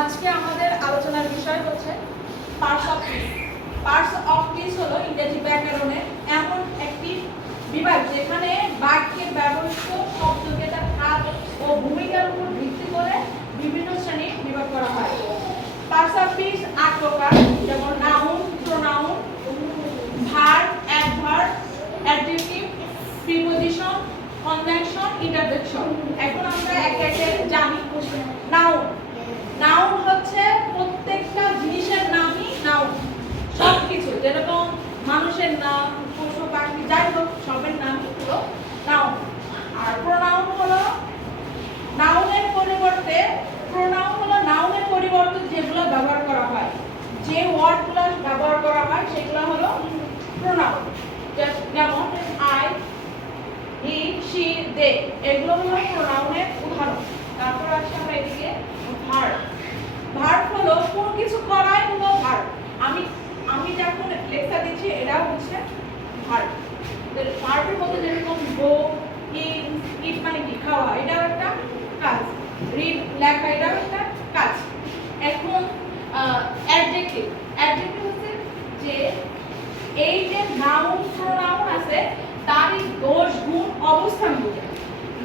আজকে আমাদের আলোচনার বিষয় হচ্ছে parts of speech. Parts of speech হলো ইংরেজি ব্যাকরণের এমন একটি বিভাগ যেখানে বাক্যে ব্যবহৃত শব্দকে তার কাজ ও ভূমিকার উপর ভিত্তি করে বিভিন্ন শ্রেণী বিভাগ করা হয়। পার্টস অফ স্পিচ 8 প্রকার, যেমন noun, pronoun, verb, adverb, adjective, preposition, conjunction, interjection. এখন আমরা একে একে জানি। নাউন, নাউন হচ্ছে প্রত্যেকটা জিনিসের নামই নাউন। সবকিছু যেরকম মানুষের নাম, পশু পাখি, যাই হোক সবের নামই হলো নাউন। আর প্রোনাউন হলো নাউনের পরিবর্তে, প্রোনাউন হলো নাউনের পরিবর্তে যেগুলো ব্যবহার করা হয়, যে ওয়ার্ডগুলো ব্যবহার করা হয় সেগুলো হলো প্রোনাউন। যেমন আই, হি, শি, দে, এগুলো হলো প্রোনাউনের উদাহরণ। তারপর আসছে আমরা এদিকে ভার্ব। ভার্ব হলো কোন কিছু করাই হলো ভার্ব। আমি যখন লেকচার দিচ্ছি এটাও হচ্ছে ভার্ব। ভার্বের মধ্যে যেরকম গো, ইট মানে কি খাওয়া, এটাও একটা কাজ। রিড লেখা, এটাও একটা কাজ। এখন অ্যাডজেক্টিভ, অ্যাডজেক্টিভ হচ্ছে যে এই যে নাউন প্রোনাউন আছে তারই দোষ গুণ অবস্থান বোঝায়।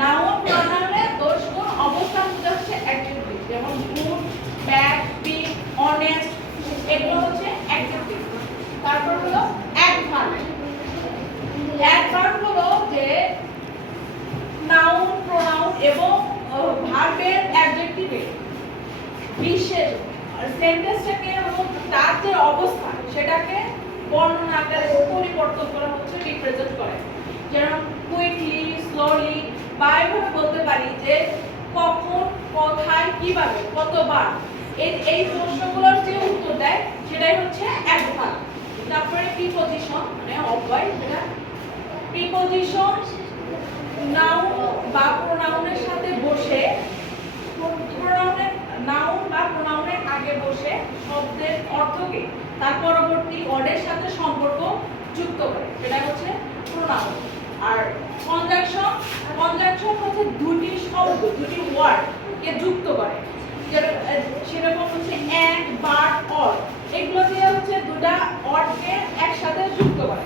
নাউন প্রোনাউনের দোষ গুণ অবস্থান বোঝায় হচ্ছে অ্যাডজেক্টিভ। যেমন গুড, ব্যাড, বিগ, অনেস্ট, এগুলো হচ্ছে অ্যাডজেক্টিভ। তারপর হলো অ্যাডভার্ব। অ্যাডভার্ব হলো যে নাউন, প্রোনাউন এবং ভার্বের অ্যাডজেক্টিভে বিশেষ সেন্টেন্সটাকে তার যে অবস্থা সেটাকে বর্ণনা আকারে পরিবর্তন করা হচ্ছে, রিপ্রেজেন্ট করে। যেমন কুইকলি, স্লোলি, বা এভাবে বলতে পারি যে কখন, কোথায়, কিভাবে, কতবার। এই প্রশ্নগুলোর যে উত্তর দেয় সেটাই হচ্ছে অ্যাডভার্ব। তারপরে প্রিপজিশন মানে অব্যয়, যেটা প্রিপজিশন নাউন বা প্রোনাউনের সাথে বসে, প্রোনাউনের নাউন বা প্রোনাউনের আগে বসে শব্দের অর্থকে তার পরবর্তী ওয়ার্ডের সাথে সম্পর্ক যুক্ত করে, সেটা হচ্ছে প্রোনাউন। আর কনজাংশন, কনজাংশন হচ্ছে দুটি শব্দ, দুটি ওয়ার্ড কে যুক্ত করে, সেরকম হচ্ছে এন্ড, বাট, অর, এগুলো দিয়ে হচ্ছে দুটো ওয়ার্ডকে একসাথে যুক্ত করে।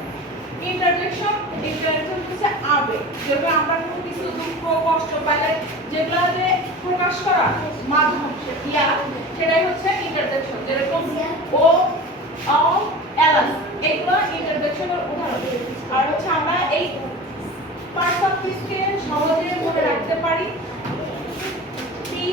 ইন্টারজেকশন, ইন্টারজেকশন হচ্ছে আবেগ, যেগুলো আমরা কোনো কিছু দুঃখ, কষ্ট পাইলে যেগুলোতে প্রকাশ করা মাধ্যম সেটাই হচ্ছে ইন্টারজেকশন। যেরকম ও, অ, এলাস, এগুলো ইন্টারজেকশনের উদাহরণ। আর হচ্ছে আমরা এই পার্টস অফ স্পিচকে সহজে মনে রাখতে পারি। পি